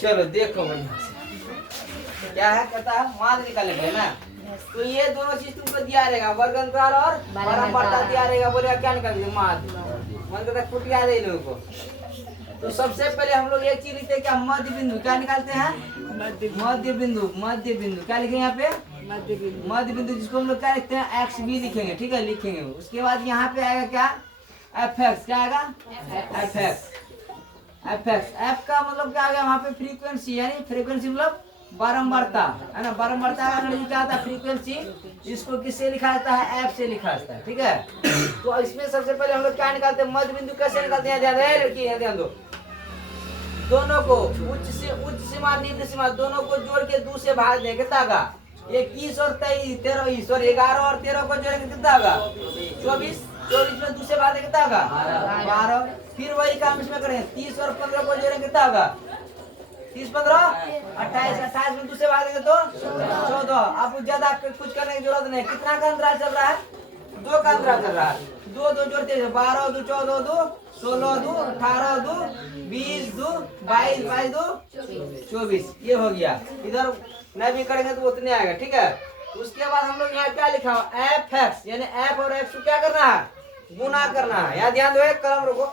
चलो देखो भाई क्या है, कहता है माद निकालेंगे ना। तो ये दोनों चीज तुमको दिया रहेगा, वर्ग अंतराल और बारंबारता दिया रहेगा। बोलेगा क्या निकालेंगे, माद। मन कहता फुट गया है इन लोगों को। तो सबसे पहले हम लोग एक चीज लिखते हैं, क्या मध्य बिंदु। क्या निकालते हैं, मध्य बिंदु। मध्य बिंदु क्या लिखेंगे यहाँ पे, मध्य बिंदु, जिसको हम लोग क्या लिखते हैं, एक्स भी लिखेंगे। ठीक है, लिखेंगे। उसके बाद यहाँ पे आएगा क्या, एफ एक्स। क्या आएगा, F x. F x, F का मतलब क्या आ गया वहाँ पे, फ्रीक्वेंसी। यानी फ्रीक्वेंसी मतलब बारंबारता, है ना। बारंबारता का अंग्रेजी क्या आता है, फ्रीक्वेंसी। इसको किससे लिखा जाता है, एफ से लिखा जाता है। ठीक है, तो इसमें सबसे पहले हम लोग क्या निकालते हैं, मध्य बिंदु कैसे निकालते हैं, ध्यान दे लड़की, ध्यान दो। दोनों को उच्च सीमा निम्न सीमा दोनों को जोड़ के 2 से भाग दें, कितना होगा, 21 और 23, 13 और 11 और 13 को जोड़ेंगे कितना होगा, 24। 24 में 2 से भाग दें कितना होगा, 12। फिर वही काम इसमें करेंगे, 30 और 15 को जोड़ेंगे कितना होगा, 30 15 28। 28 में 2 से भाग देंगे तो 14। अब ज्यादा कुछ करने की जरूरत नहीं। कितना का अंतराल चल रहा है, 2 का अंतराल चल रहा है। 2 2 जोड़ते हैं, 12 2 14 2 16 2 18 2 20 2 22 22 2 24। ये हो गया। इधर नहीं भी करेंगे तो उतने आएगा। ठीक है, उसके बाद हम लोग यहाँ क्या लिखा हुआ, एफ एक्स, यानी एफ और एक्स को क्या करना है, गुना करना है। यहाँ ध्यान दो, कलम रखो।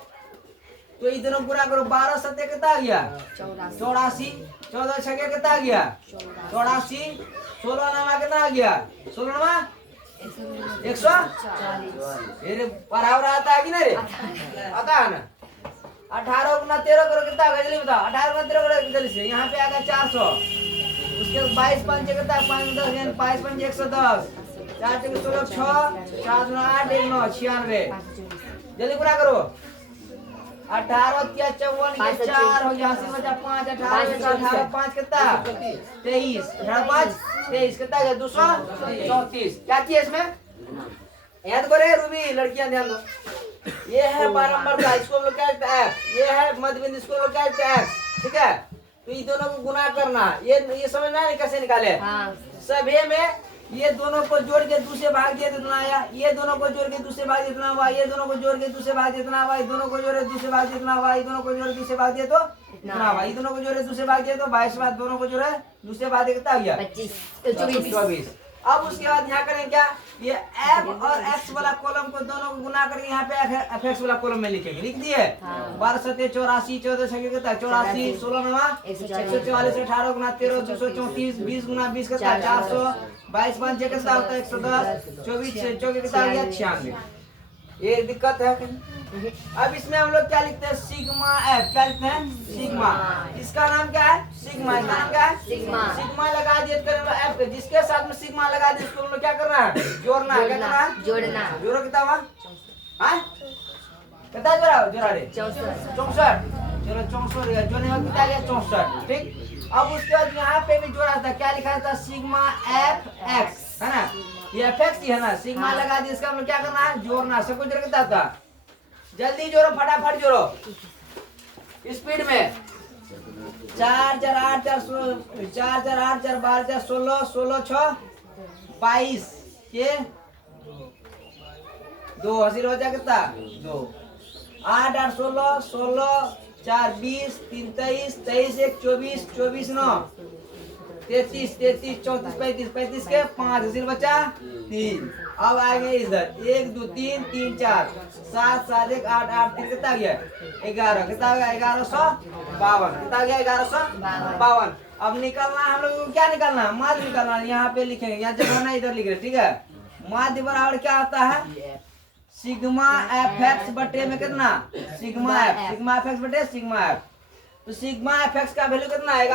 तो ये दोनों गुना करो, 12 सत्य कितना आ गया, 84। 14 छके कितना आ गया, 84। 16 नमा कितना आ गया, 16 नमा 140। ये पढ़ा रहा था कि नहीं रे, आता है ना। 18 गुना 13 करो कितना आ गया, जल्दी बताओ। 18 गुना 13 करो जल्दी से, यहाँ पे आ गया 400। उसके 22 5 कितना है, 5 10 यानी 22 5 110। 4 6 16 6 7 9 8 1 9 96। जल्दी पूरा करो। 18 क्या 54 4 हो गया, 80 बचा 5 18 18 5 कितना 23 18 5 23 कितना है 234। क्या चाहिए इसमें, याद करो रूबी, लड़कियां ध्यान दो। ये है बारंबारता, इसको हम लोग क्या कहते हैं, ये है मध्य बिंदु, इसको हम लोग क्या कहते हैं। ठीक है, तो ये दोनों को गुना करना, ये समझना है कैसे निकाले। सभी में ये दोनों को जोड़ के 2 से भाग दिया कितना आया, ये दोनों को जोड़ के 2 से भाग जितना हुआ, ये दोनों को जोड़ के 2 से भाग जितना हुआ, ये दोनों को जोड़े 2 से भाग जितना हुआ, ये दोनों को जोड़े 2 से भाग दिया तो इतना हुआ, ये दोनों को जोड़े 2 से भाग दिया तो 22 बाद दोनों को जोड़े 2 से भाग कितना हो गया 24। अब उसके बाद यहाँ करें क्या, ये एफ और एक्स वाला कॉलम को दोनों को गुना करके यहाँ पे एफ एक्स वाला कॉलम में लिखेंगे। लिख दिए, 12 सत्य 84, 14 छके कितना 84, 16 नवा 144, 18 गुना 13 234, 20 गुना 20 कितना 400, 22 5 कितना होता है 110, 24 चौके कितना हो गया 96। ये दिक्कत है कहीं। अब इसमें हम लोग क्या लिखते हैं, सिग्मा एफ। क्या लिखते हैं, सिग्मा। इसका नाम क्या है, सिग्मा। इसका नाम क्या है, सिग्मा। सिग्मा लगा दिए करेंगे एफ के, जिसके साथ में सिग्मा लगा दिए उसको हम लोग क्या करना है, जोड़ना है। क्या करना है, जोड़ना। जोड़ो कितना हुआ, कितना जोड़ा रे 64। चलो 64 जोड़ने में कितना गया 64। ठीक, अब उसके बाद यहाँ पे भी जोड़ा था, क्या लिखा था, सिग्मा एफ एक्स, है ना। ये एफ एक्स ही है ना, सिग्मा लगा दिए, इसका हम लोग क्या करना है, जोड़ना। सबको जोड़ कितना था, जल्दी जोड़ो, फटाफट जोड़ो स्पीड में। 4 4 8 4 4 4 8 4 12 4 16 16 6 22 ये 2 हासिल हो जाए कितना 2 8 8 16 16 4 20 3 23 23 1 24 24 9 33 33 34 35 35 के 5 हासिल बचा 3। अब आएंगे इधर 1 2 3 3 4 7 7 1 8 8 3 कितना गया 11। कितना हो गया 1152। कितना गया 1152। अब निकलना हम लोग को, क्या निकलना है, माध्य निकलना है। यहाँ पे लिखेंगे, यहाँ जगह ना इधर लिख रहे। ठीक है, माध्य बराबर क्या आता है, सिग्मा एफ एक्स बटे में कितना, sigma F. Sigma F x बटे सिग्मा एफ। तो सिग्मा एफ एक्स का वैल्यू कितना है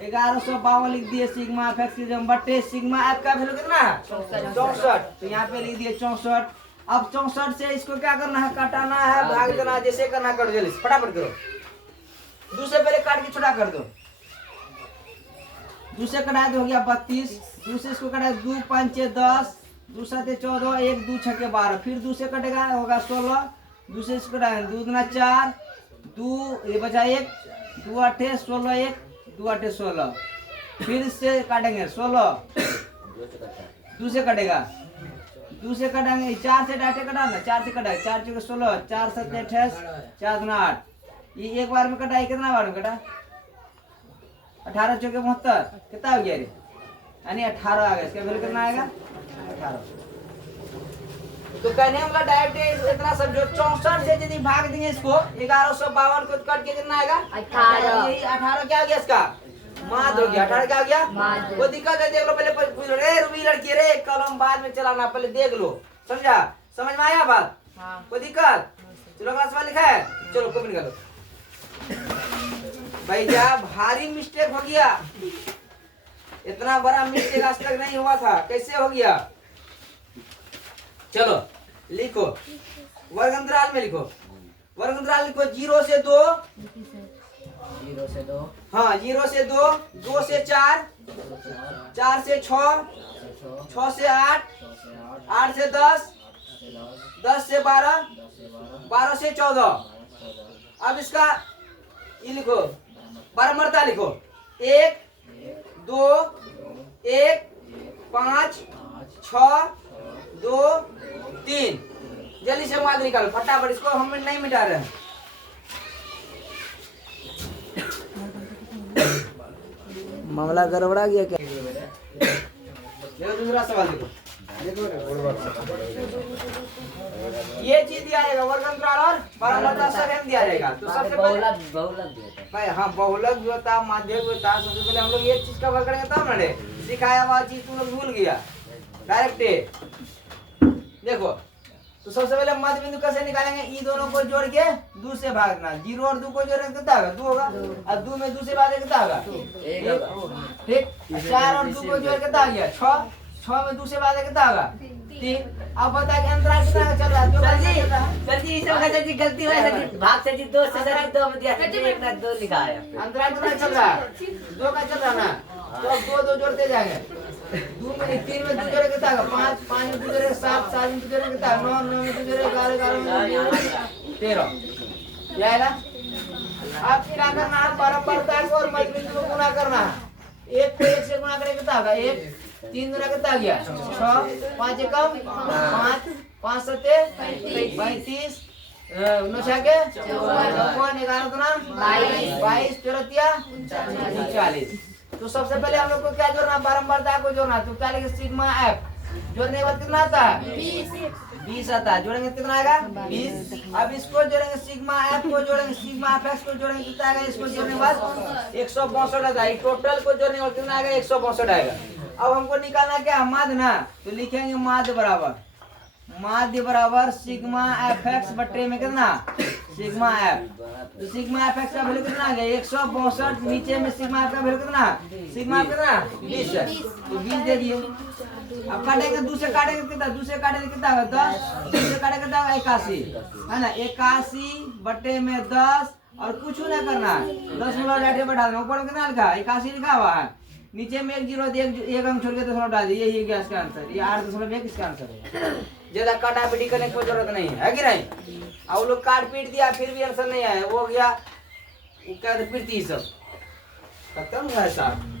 1152 लिख दिए। सिग्मा एफ एक्स की बटे सिग्मा एफ का वैल्यू कितना है 64। तो यहाँ पे लिख दिए 64। अब 64 से इसको क्या करना है, काटाना है, भाग देना है, जैसे करना करो, जल्दी फटाफट करो। दूसरे पहले काट के छोटा कर दो। दूसरे कटाए तो हो गया 32। दूसरे इसको कटाए 2 5 10, 2 7 14, 1 2 6 12। फिर दूसरे कटेगा होगा 16। दूसरे इसको कटाए 2 गुना 4 2 ये बचा 1 2 8 16 1 2 8 16। फिर इससे काटेंगे 16। दूसरे कटेगा 2 से कटाएंगे, 4 से डाटे कटाना, 4 से कटाए, 4 चौके 16, 4 7 28, 4 दूना 8। ये एक बार में कटाई, कितना बार में कटा? 18 चौके 72, कितना हो गया रे? यानी 18 आ गया। इसका वैल्यू कितना आएगा? 18। तो कहने हमला डायरेक्ट इतना समझो, 64 से यदि भाग देंगे इसको 1152 को कट के कितना आएगा? 18। यही 18 क्या हो गया इसका? माद हो गया। 18 क्या हो गया? वो दिक्कत है, देख लो पहले पूछ लो। रे रूबी लड़की रे, कलम बाद में चलाना, पहले देख लो। समझा? समझ में आया बात? हाँ। कोई दिक्कत? चलो क्लास में लिखा है, चलो कॉपी निकालो। भैया भारी मिस्टेक हो गया, इतना बड़ा मिस्टेक आज तक नहीं हुआ था, कैसे हो गया? चलो लिखो, वर्ग अंतराल में लिखो, वर्ग अंतराल लिखो। 0 से 2, 0 से 2, हाँ 0 से 2, 2 से 4, 4 से 6, 6 से 8, 8 से 10, 10 से 12, 12 से 14। अब इसका ये लिखो, बारंबारता लिखो। 1 2 1 5 6 2 3। जल्दी से माद निकालो फटाफट, इसको हम नहीं मिटा रहे हैं। मामला गड़बड़ा गया क्या? देखो दूसरा सवाल देखो, ये चीज दिया जाएगा, वर्ग अंतराल और बारंबारता सब दिया जाएगा। तो सबसे पहले भाई हाँ बहुलक जो था, माध्यक जो था, सबसे पहले हम लोग ये चीज का वर्ग करेंगे तब ना रे। सिखाया हुआ चीज तुम लोग भूल गया डायरेक्ट। देखो तो सबसे पहले मध्य बिंदु कैसे निकालेंगे? ई दोनों को जोड़ के 2 से भागना। 0 और 2 को जोड़ेंगे कितना होगा? 2 होगा। और 2 में 2 से भागे कितना होगा? 1। ठीक। 4 और 2 को जोड़ के कितना आ गया? 6। 6 में 2 से भागे कितना होगा? 3। अब बता के अंतराल कितना चल रहा है? जल्दी इसे वजह से गलती हुई है, भाग से जी 2 से सर 2 में दिया, 1 ना 2 लिखा है। अंतराल कितना चल रहा है? 2 का चल रहा ना, तो अब 2 जोड़ते जाएंगे। 2 में 3 में 2 जोड़े कितना होगा? 5, 5 में 2 जोड़े 7, 7 में 2 जोड़े कितना? 9, 9 में 2 जोड़े 11, 11 में 13। ये आएगा। अब क्या करना है? बारंबारता को और मध्य बिंदु को गुणा करना है। 1 को 1 से गुणा करें कितना होगा? 1, 3 गुना कितना आ गया? 6, 5 एकम 5, 5 सत्ते 35, 9 छके 54, 11 गुना 22, 22 40। तो सबसे पहले हम लोग को क्या जोड़ना? बारंबारता को जोड़ना। तो क्या लिखेंगे? Sigma F. जोड़ने के बाद कितना आता है? 20 आता है। जोड़ेंगे कितना आएगा? 20। अब इसको जोड़ेंगे, सिग्मा एफ को जोड़ेंगे, सिग्मा एफ एक्स को जोड़ेंगे कितना आएगा? इसको जोड़ने के बाद 162 आता है। टोटल को जोड़ने के बाद कितना आएगा? 162 आएगा। अब हमको निकालना क्या? माध्य ना, तो लिखेंगे माध्य बराबर सिग्मा एफ एक्स बट्टे में कितना? Sigma F. तो सिग्मा एफ एक्स का वैल्यू कितना आ गया? 162। नीचे में सिग्मा एफ का वैल्यू कितना? सिग्मा एफ कितना? 20 है। तो 20 दे दिए। अब काटेंगे, 2 से काटेंगे कितना? 2 से काटेंगे कितना होगा? 10। 2 से काटेंगे कितना होगा? 81 है ना। 81 बट्टे में 10 और कुछ ना करना है, 10 डाटे बढ़ा देना। ऊपर में कितना लिखा? 81 लिखा हुआ है। नीचे में 1 0 एक अंक छोड़ के दशमलव डाल दिए। यही गया इसका आंसर। ये 8.1 इसका आंसर है। ज्यादा काटा पीटी करने की कोई जरूरत नहीं है कि नहीं? और लोग काट पीट दिया फिर भी आंसर नहीं आया, वो गया वो क्या पीटती सब खत्म है साहब।